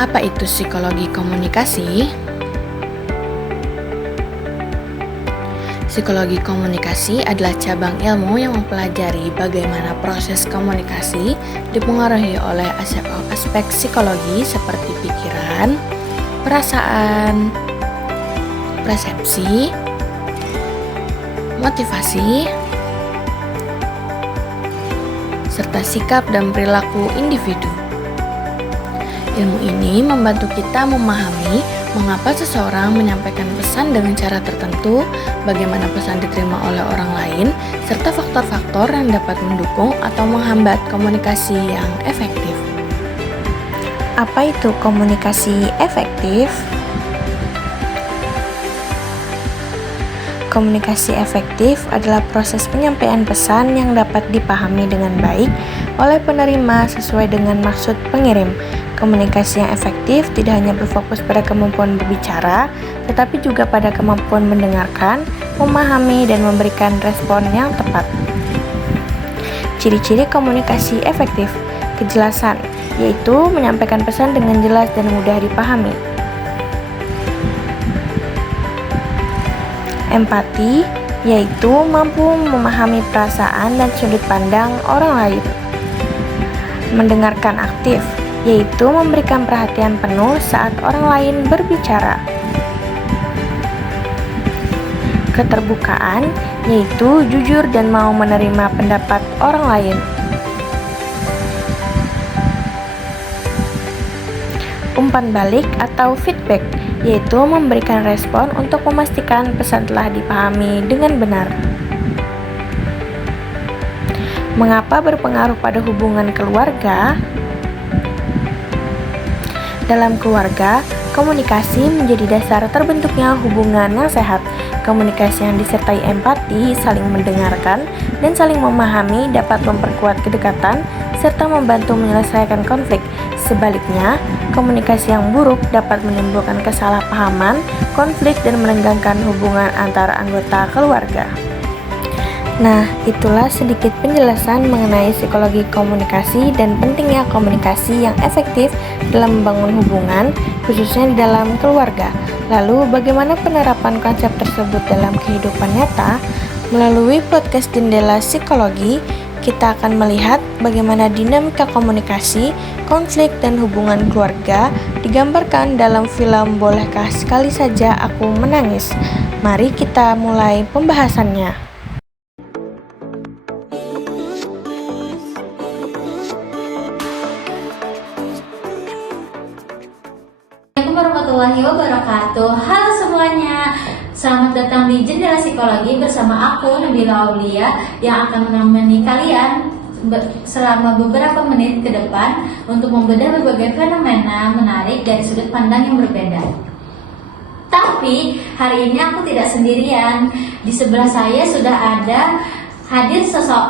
Apa itu psikologi komunikasi? Psikologi komunikasi adalah cabang ilmu yang mempelajari bagaimana proses komunikasi dipengaruhi oleh aspek psikologi seperti pikiran, perasaan, persepsi, motivasi, serta sikap dan perilaku individu. Ilmu ini membantu kita memahami mengapa seseorang menyampaikan pesan dengan cara tertentu, bagaimana pesan diterima oleh orang lain, serta faktor-faktor yang dapat mendukung atau menghambat komunikasi yang efektif. Apa itu komunikasi efektif? Komunikasi efektif adalah proses penyampaian pesan yang dapat dipahami dengan baik oleh penerima sesuai dengan maksud pengirim. Komunikasi yang efektif tidak hanya berfokus pada kemampuan berbicara, tetapi juga pada kemampuan mendengarkan, memahami, dan memberikan respon yang tepat. Ciri-ciri komunikasi efektif: kejelasan, yaitu menyampaikan pesan dengan jelas dan mudah dipahami. Empati, yaitu mampu memahami perasaan dan sudut pandang orang lain. Mendengarkan aktif, yaitu memberikan perhatian penuh saat orang lain berbicara. Keterbukaan, yaitu jujur dan mau menerima pendapat orang lain. Umpan balik atau feedback, yaitu memberikan respon untuk memastikan pesan telah dipahami dengan benar. Mengapa berpengaruh pada hubungan keluarga? Dalam keluarga, komunikasi menjadi dasar terbentuknya hubungan yang sehat. Komunikasi yang disertai empati, saling mendengarkan, dan saling memahami dapat memperkuat kedekatan serta membantu menyelesaikan konflik. Sebaliknya, komunikasi yang buruk dapat menimbulkan kesalahpahaman, konflik, dan merenggangkan hubungan antara anggota keluarga. Nah, itulah sedikit penjelasan mengenai psikologi komunikasi dan pentingnya komunikasi yang efektif dalam membangun hubungan, khususnya di dalam keluarga. Lalu, bagaimana penerapan konsep tersebut dalam kehidupan nyata? Melalui podcast Jendela Psikologi, kita akan melihat bagaimana dinamika komunikasi, konflik, dan hubungan keluarga digambarkan dalam film Bolehkah Sekali Saja Aku Menangis. Mari kita mulai pembahasannya. Assalamualaikum warahmatullahi wabarakatuh. Halo semuanya, selamat datang di Jendela Psikologi bersama aku Nabila Aulia yang akan menemani kalian selama beberapa menit ke depan untuk membedah berbagai fenomena menarik dari sudut pandang yang berbeda. Tapi hari ini aku tidak sendirian. Di sebelah saya sudah ada hadir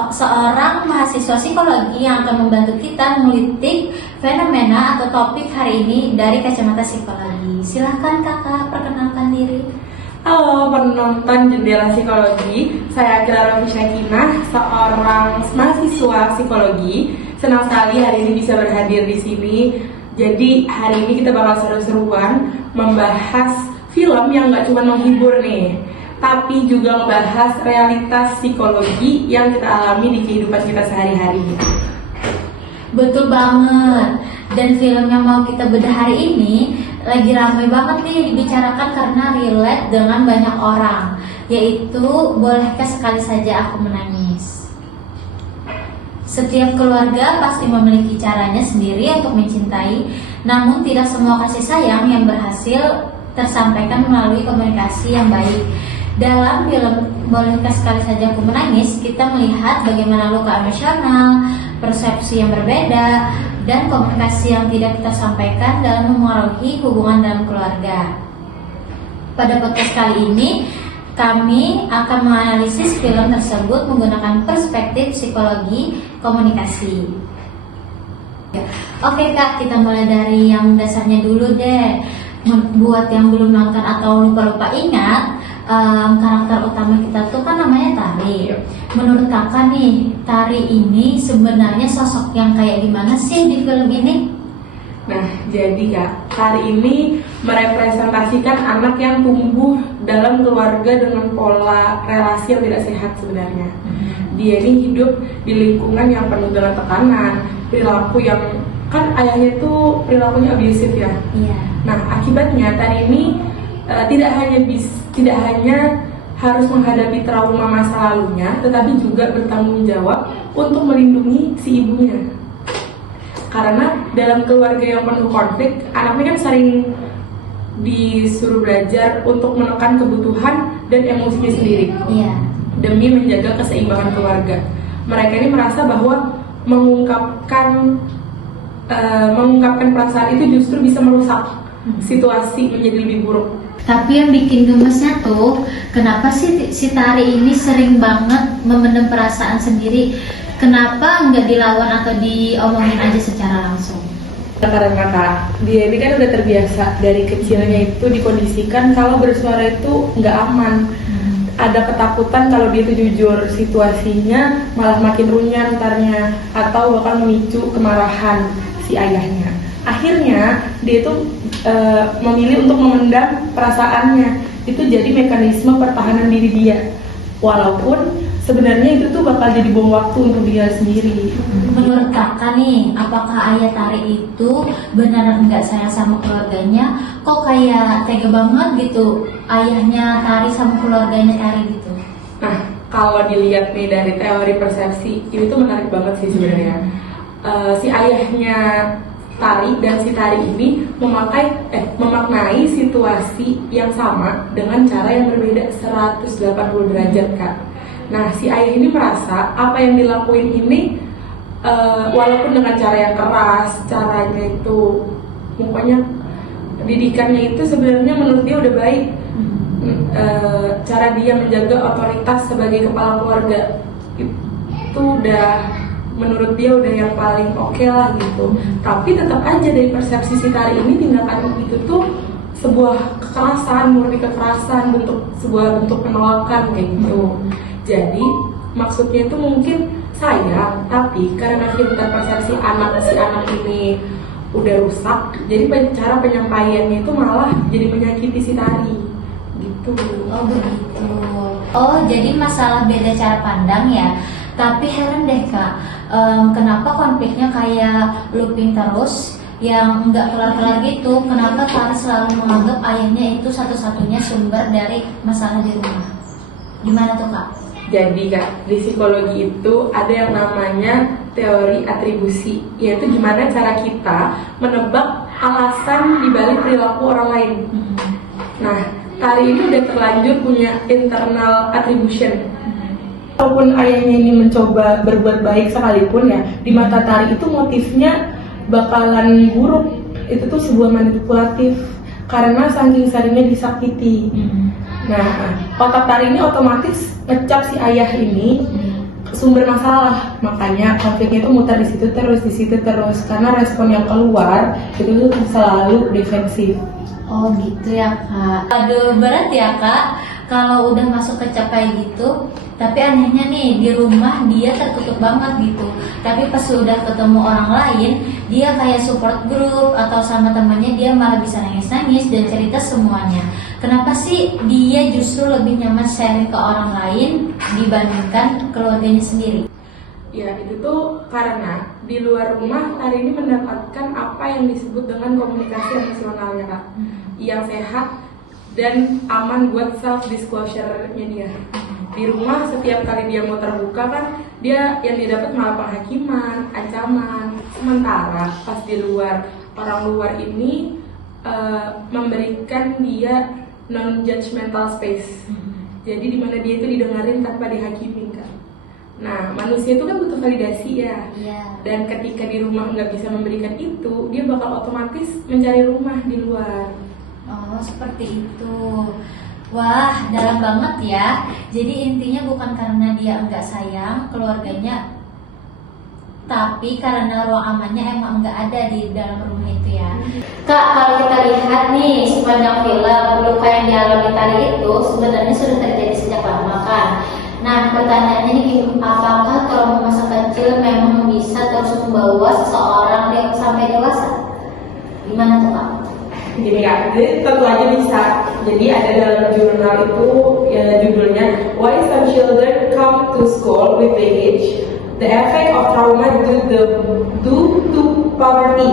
seorang mahasiswa psikologi yang akan membantu kita melitik fenomena atau topik hari ini dari kacamata psikologi. Silahkan kakak, perkenalkan diri. Halo penonton Jendela Psikologi, saya Clara Fisyakinah, seorang mahasiswa psikologi. Senang sekali hari ini bisa berhadir di sini. Jadi hari ini kita bakal seru-seruan membahas film yang gak cuma menghibur nih, tapi juga membahas realitas psikologi yang kita alami di kehidupan kita sehari-hari. Betul banget. Dan film yang mau kita bedah hari ini lagi ramai banget nih dibicarakan karena relate dengan banyak orang, yaitu Bolehkah Sekali Saja Aku Menangis. Setiap keluarga pasti memiliki caranya sendiri untuk mencintai, namun tidak semua kasih sayang yang berhasil tersampaikan melalui komunikasi yang baik. Dalam film Bolehkah Sekali Saja Aku Menangis, kita melihat bagaimana luka emosional, persepsi yang berbeda, dan komunikasi yang tidak kita sampaikan dalam memengaruhi hubungan dalam keluarga. Pada podcast kali ini, kami akan menganalisis film tersebut menggunakan perspektif psikologi komunikasi. Oke kak, kita mulai dari yang dasarnya dulu deh. Buat yang belum nonton atau lupa-lupa ingat, karakter utama kita tuh kan namanya Tari. Menurut kakak nih, Tari ini sebenarnya sosok yang kayak gimana sih di film ini? Nah, jadi Kak, tari ini merepresentasikan anak yang tumbuh dalam keluarga dengan pola relasi yang tidak sehat sebenarnya. Dia ini hidup di lingkungan yang penuh dengan tekanan, perilaku yang kan ayahnya itu perilakunya abusif ya. Iya. Nah, akibatnya tari ini tidak hanya harus menghadapi trauma masa lalunya, tetapi juga bertanggung jawab untuk melindungi si ibunya. Karena dalam keluarga yang penuh konflik, anaknya kan sering disuruh belajar untuk menekan kebutuhan dan emosinya sendiri. Iya. Demi menjaga keseimbangan keluarga. Mereka ini merasa bahwa mengungkapkan perasaan itu justru bisa merusak situasi menjadi lebih buruk. Tapi yang bikin gemesnya tuh, kenapa sih si Tari ini sering banget memendam perasaan sendiri? Kenapa nggak dilawan atau diomongin aja secara langsung? Karena Kak, dia ini kan udah terbiasa dari kecilnya itu dikondisikan kalau bersuara itu nggak aman. Ada ketakutan kalau dia itu jujur, situasinya malah makin runyam ntarnya, atau bahkan memicu kemarahan si ayahnya. Akhirnya dia itu memilih untuk memendam perasaannya. Itu jadi mekanisme pertahanan diri dia. Walaupun sebenarnya itu tuh bakal jadi bom waktu untuk dia sendiri. Menurut kakak nih, apakah ayah Tari itu benar nggak sayang sama keluarganya? Kok kayak tega banget gitu ayahnya Tari sama keluarganya Tari gitu? Nah, kalau dilihat nih dari teori persepsi, ini tuh menarik banget sih sebenarnya. Si ayahnya Tari dan si Tari ini memaknai situasi yang sama dengan cara yang berbeda 180 derajat Kak. Nah, si ayah ini merasa apa yang dilakuin ini walaupun dengan cara yang keras, caranya itu pokoknya didikannya itu sebenarnya menurut dia udah baik. Cara dia menjaga otoritas sebagai kepala keluarga itu udah menurut dia udah yang paling oke lah gitu. Tapi tetap aja dari persepsi si Tari ini tindakan itu tuh sebuah kekerasan, murni kekerasan, sebuah bentuk penolakan kayak gitu. Jadi maksudnya itu mungkin sayang, tapi karena filter persepsi si anak ini udah rusak, jadi cara penyampaiannya itu malah jadi menyakiti si Tari gitu. Oh begitu. Oh jadi masalah beda cara pandang ya. Tapi heran deh Kak, kenapa konfliknya kayak looping terus, yang nggak kelar-kelar gitu? Kenapa Tari selalu menganggap ayahnya itu satu-satunya sumber dari masalah di rumah? Gimana tuh Kak? Jadi Kak, di psikologi itu ada yang namanya teori atribusi, yaitu gimana cara kita menebak alasan dibalik perilaku orang lain. Nah, Tari ini udah terlanjur punya internal attribution. Walaupun ayahnya ini mencoba berbuat baik sekalipun ya, di mata Tari itu motifnya bakalan buruk. Itu tuh sebuah manipulatif karena saking seringnya disakiti. Nah, otak Tari ini otomatis ngecap si ayah ini sumber masalah, makanya konfliknya itu muter di situ terus karena respon yang keluar itu tuh selalu defensif. Oh gitu ya Kak. Aduh berat ya Kak kalau udah masuk ke cap kayak gitu. Tapi anehnya nih di rumah dia tertutup banget gitu. Tapi pas sudah ketemu orang lain, dia kayak support group atau sama temannya dia malah bisa nangis-nangis dan cerita semuanya. Kenapa sih dia justru lebih nyaman sharing ke orang lain dibandingkan keluarganya sendiri? Ya itu tuh karena di luar rumah Tari ini mendapatkan apa yang disebut dengan komunikasi emosionalnya Kak, yang sehat dan aman buat self disclosure-nya dia. Di rumah setiap kali dia mau terbuka kan dia yang didapat malah penghakiman, ancaman. Sementara pas di luar, orang luar ini memberikan dia non-judgmental space. Jadi dimana dia itu didengarin tanpa dihakimi kan. Nah manusia itu kan butuh validasi ya. Dan ketika di rumah nggak bisa memberikan itu, dia bakal otomatis mencari rumah di luar. Oh seperti itu. Wah, dalam banget ya. Jadi intinya bukan karena dia enggak sayang keluarganya, tapi karena ruang amannya emang enggak ada di dalam rumah itu ya. Kak, kalau kita lihat nih sepanjang film, luka yang dialami Tari itu sebenarnya sudah terjadi sejak lama kan. Nah, pertanyaannya nih, apakah trauma masa kecil memang bisa terus membawa seseorang sampai dewasa? Gimana tuh Kak? Gini ya, jadi tentu aja bisa. Jadi ada dalam jurnal itu ya, judulnya Why Some Children Come to School with Baggage, The Effect of Trauma Due to Poverty,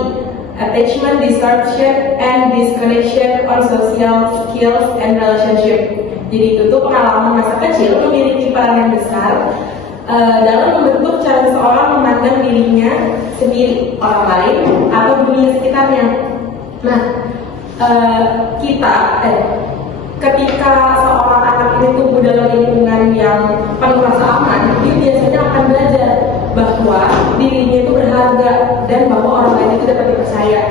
Attachment Distortion and Disconnection on Social Skills and Relationship. Jadi itu tuh pengalaman masa kecil memiliki peranan besar dalam membentuk cara seseorang memandang dirinya sendiri, orang lain, atau dunia sekitarnya. Nah, ketika seorang anak ini tumbuh dalam lingkungan yang penuh rasa aman, dia biasanya akan belajar bahwa dirinya itu berharga dan bahwa orang lain itu dapat dipercaya.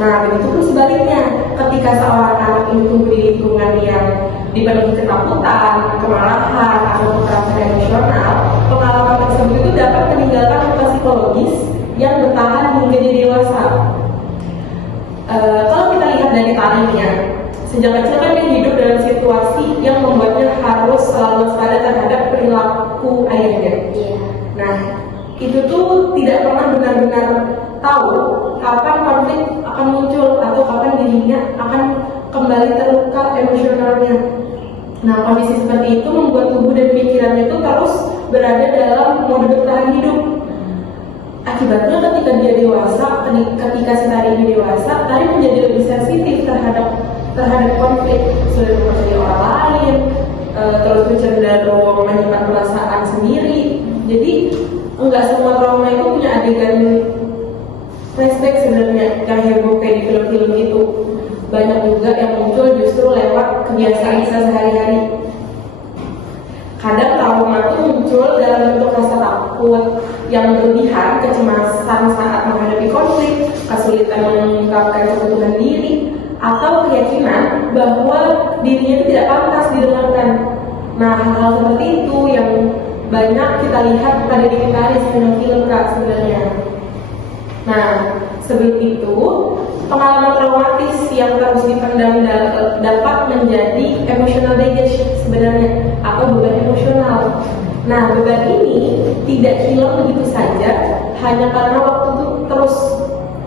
Nah, begitu pun sebaliknya, ketika seorang anak ini tumbuh di lingkungan yang dipenuhi ketakutan, kemarahan, atau kekerasan emosional, pengalaman tersebut itu dapat meninggalkan luka psikologis yang bertahan hingga dia dewasa. Kalau kita lihat dari taringnya, sejak kecil kan dia hidup dalam situasi yang membuatnya harus selalu waspada terhadap perilaku ayahnya. Nah, itu tuh tidak pernah benar-benar tahu kapan konflik akan muncul atau kapan dirinya akan kembali terluka emosionalnya. Nah, kondisi seperti itu membuat tubuh dan pikirannya itu terus berada dalam mode bertahan hidup. Akibatnya ketika dia dewasa, ketika si Tari ini dewasa, Tari menjadi lebih sensitif terhadap konflik, sulit mempercayai orang lain, terus cenderung menyimpan perasaan sendiri. Jadi enggak semua trauma itu punya adegan flashback sebenarnya yang heboh kayak di film-film itu. Banyak juga yang muncul justru lewat kebiasaan kita sehari-hari. Kadang trauma itu muncul dalam bentuk rasa takut yang berlebihan, kecemasan saat menghadapi konflik, kesulitan mengungkapkan kebutuhan diri, atau keyakinan bahwa dirinya itu tidak pantas didengarkan. Nah, hal-hal seperti itu yang banyak kita lihat pada diri Tari film Kak sebenarnya. Nah, sebelum itu, pengalaman traumatis yang terus dipendam dapat menjadi emotional baggage sebenarnya, atau beban emosional. Nah, beban ini tidak hilang begitu saja hanya karena waktu itu terus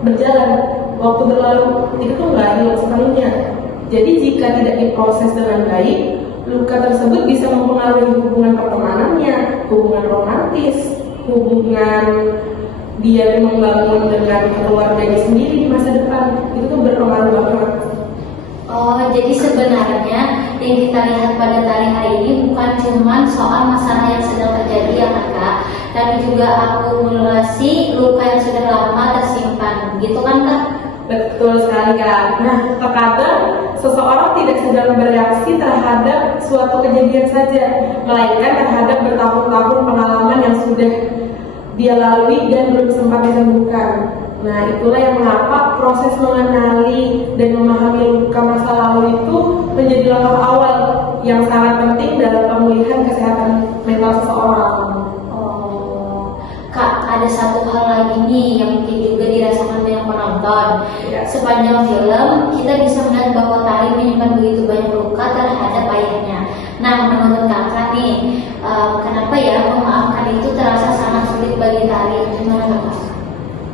berjalan, waktu berlalu, itu tuh nggak hilang sepenuhnya. Jadi jika tidak diproses dengan baik, luka tersebut bisa mempengaruhi hubungan pertemanannya, hubungan romantis, hubungan dia membangun dengan keluarganya sendiri di masa depan. Itu tuh berpengaruh banget. Oh, jadi sebenarnya yang kita lihat pada Tari hari ini bukan cuma soal masalah yang sedang terjadi ya Kak, tapi juga akumulasi luka yang sudah lama tersimpan, gitu kan Kak? Betul sekali Kak. Nah, terkadang seseorang tidak sedang bereaksi terhadap suatu kejadian saja, melainkan terhadap bertahun-tahun pengalaman yang sudah dia lalui dan belum sempat disembuhkan. Nah, itulah yang mengapa proses mengenali dan memahami luka masa lalu itu menjadi langkah awal yang sangat penting dalam pemulihan kesehatan mental seseorang. Oh, Kak, ada satu hal lagi nih yang mungkin juga dirasakan banyak penonton. Ya. Sepanjang film, kita bisa melihat bahwa Tari menyimpan begitu banyak luka terhadap ayahnya. Nah, menurut Kakak nih, kenapa ya memaafkan itu terasa sangat sulit bagi Tari? Gimana Kak?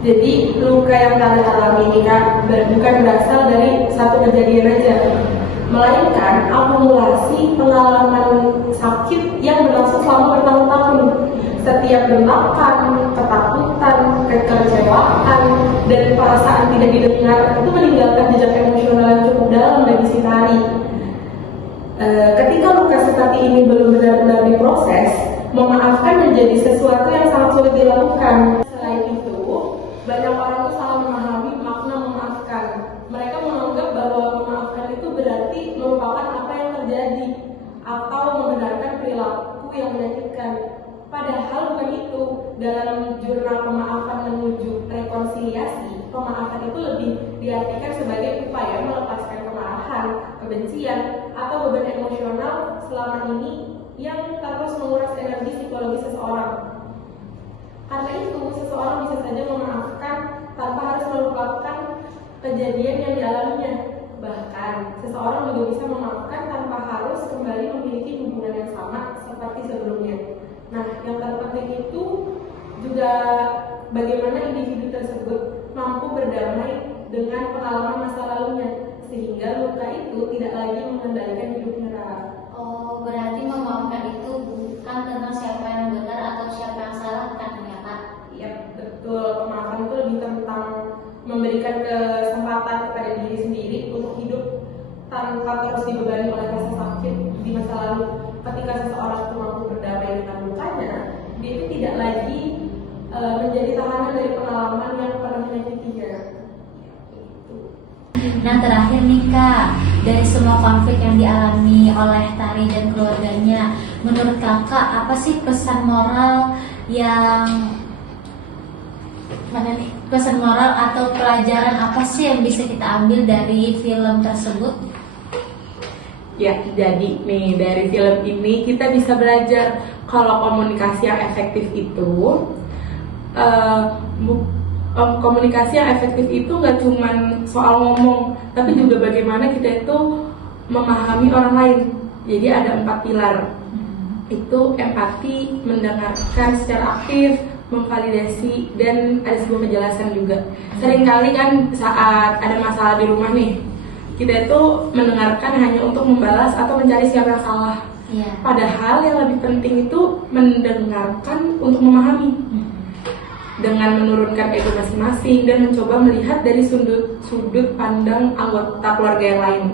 Jadi luka yang Tari alami ini Kak bukan berasal dari satu kejadian aja, melainkan akumulasi pengalaman sakit yang berlangsung selama bertahun-tahun. Setiap bentakan, ketakutan, kekecewaan, dan perasaan tidak didengar itu meninggalkan jejak emosional yang cukup dalam bagi si Tari. Ketika luka seperti ini belum benar-benar diproses, memaafkan menjadi sesuatu yang sangat sulit dilakukan. Selain itu, banyak orang itu salah memahami makna memaafkan. Mereka menganggap bahwa memaafkan itu berarti melupakan apa yang terjadi atau membenarkan perilaku yang menyakitkan. Padahal bukan itu. Dalam jurnal pemaafan menuju rekonsiliasi, pemaafan itu lebih diartikan sebagai upaya melepaskan kemarahan, kebencian, atau beban emosional selama ini yang terus menguras energi psikologis seseorang. Karena itu, seseorang bisa saja memaafkan tanpa harus melupakan kejadian yang dialaminya. Bahkan, seseorang juga bisa memaafkan tanpa harus kembali memiliki hubungan yang sama seperti sebelumnya. Nah, yang terpenting itu juga bagaimana individu tersebut mampu berdamai dengan pengalaman masa lalunya, sehingga luka itu tidak lagi mengendalikan hidupnya, Kak. Oh, berarti memaafkan itu bukan tentang siapa yang benar atau siapa yang salah kan ya Kak? Iya, betul. Pemaafan itu lebih tentang memberikan kesempatan kepada diri sendiri untuk hidup tanpa terus dibebani oleh rasa sakit di masa lalu. Ketika seseorang itu mampu berdamai dengan lukanya, dia itu tidak lagi menjadi tahanan dari pengalaman yang pernah menyakitinya. Nah terakhir nih Kak, dari semua konflik yang dialami oleh Tari dan keluarganya, menurut Kakak apa sih pesan moral pesan moral atau pelajaran apa sih yang bisa kita ambil dari film tersebut? Ya, jadi nih dari film ini kita bisa belajar kalau komunikasi yang efektif itu komunikasi yang efektif itu nggak cuma soal ngomong, tapi juga bagaimana kita itu memahami orang lain. Jadi ada 4 pilar. Itu empati, mendengarkan secara aktif, memvalidasi, dan ada sebuah kejelasan juga. Seringkali kan saat ada masalah di rumah nih, kita itu mendengarkan hanya untuk membalas atau mencari siapa yang salah. Iya. Padahal yang lebih penting itu mendengarkan untuk memahami, dengan menurunkan ego masing-masing dan mencoba melihat dari sudut pandang anggota keluarga yang lain.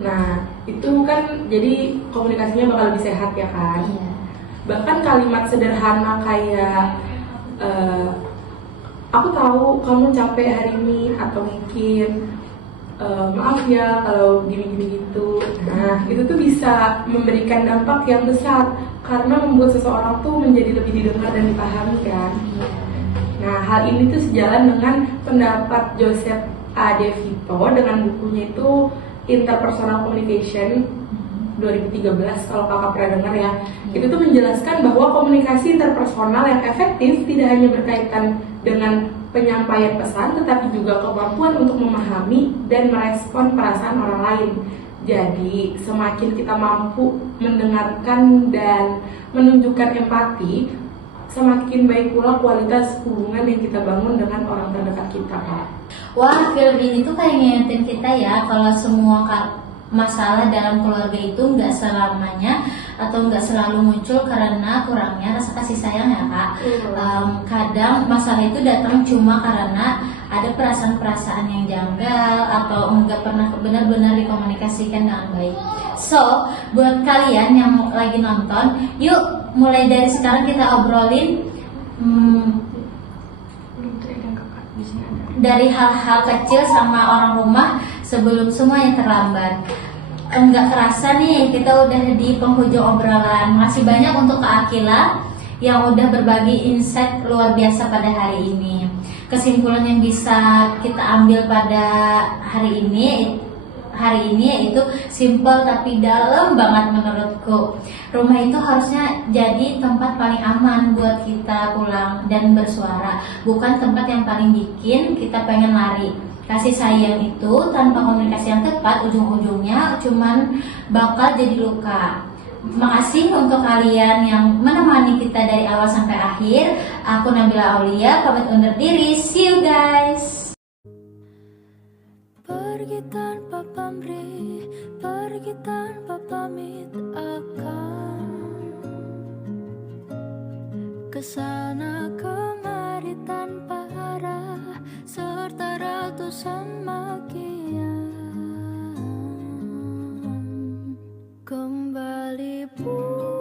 Nah, itu kan jadi komunikasinya bakal lebih sehat ya kan? Iya. Bahkan kalimat sederhana kayak aku tahu kamu capek hari ini, atau mungkin maaf ya kalau gini-gini gitu. Nah, itu tuh bisa memberikan dampak yang besar karena membuat seseorang tuh menjadi lebih didengar dan dipahami kan. Nah, hal ini tuh sejalan dengan pendapat Joseph A. De Vito dengan bukunya itu Interpersonal Communication 2013, kalau kakak pernah dengar ya. Itu tuh menjelaskan bahwa komunikasi interpersonal yang efektif tidak hanya berkaitan dengan penyampaian pesan, tetapi juga kemampuan untuk memahami dan merespon perasaan orang lain. Jadi, semakin kita mampu mendengarkan dan menunjukkan empati, semakin baik pula kualitas hubungan yang kita bangun dengan orang terdekat kita, Kak. Wah, film ini tuh kayak ngingetin kita ya kalau semua masalah dalam keluarga itu nggak selamanya atau nggak selalu muncul karena kurangnya rasa kasih sayang ya Kak. Kadang masalah itu datang cuma karena ada perasaan-perasaan yang janggal atau nggak pernah benar-benar dikomunikasikan dengan baik. So, buat kalian yang lagi nonton, yuk mulai dari sekarang kita obrolin dari hal-hal kecil sama orang rumah sebelum semuanya terlambat. Enggak kerasa nih kita udah di penghujung obrolan. Masih banyak untuk Kak Akila yang udah berbagi insight luar biasa pada hari ini. Kesimpulan yang bisa kita ambil pada hari ini yaitu simple tapi dalam banget menurutku. Rumah itu harusnya jadi tempat paling aman buat kita pulang dan bersuara, bukan tempat yang paling bikin kita pengen lari. Kasih sayang itu tanpa komunikasi yang tepat, ujung-ujungnya cuman bakal jadi luka. Makasih untuk kalian yang menemani kita dari awal sampai akhir. Aku Nabila Aulia, pamit undur diri. See you guys. Pergi tanpa pamrih, pergi tanpa pamit akan kesana kemari tanpa arah serta ratusan makian. Kembali pulang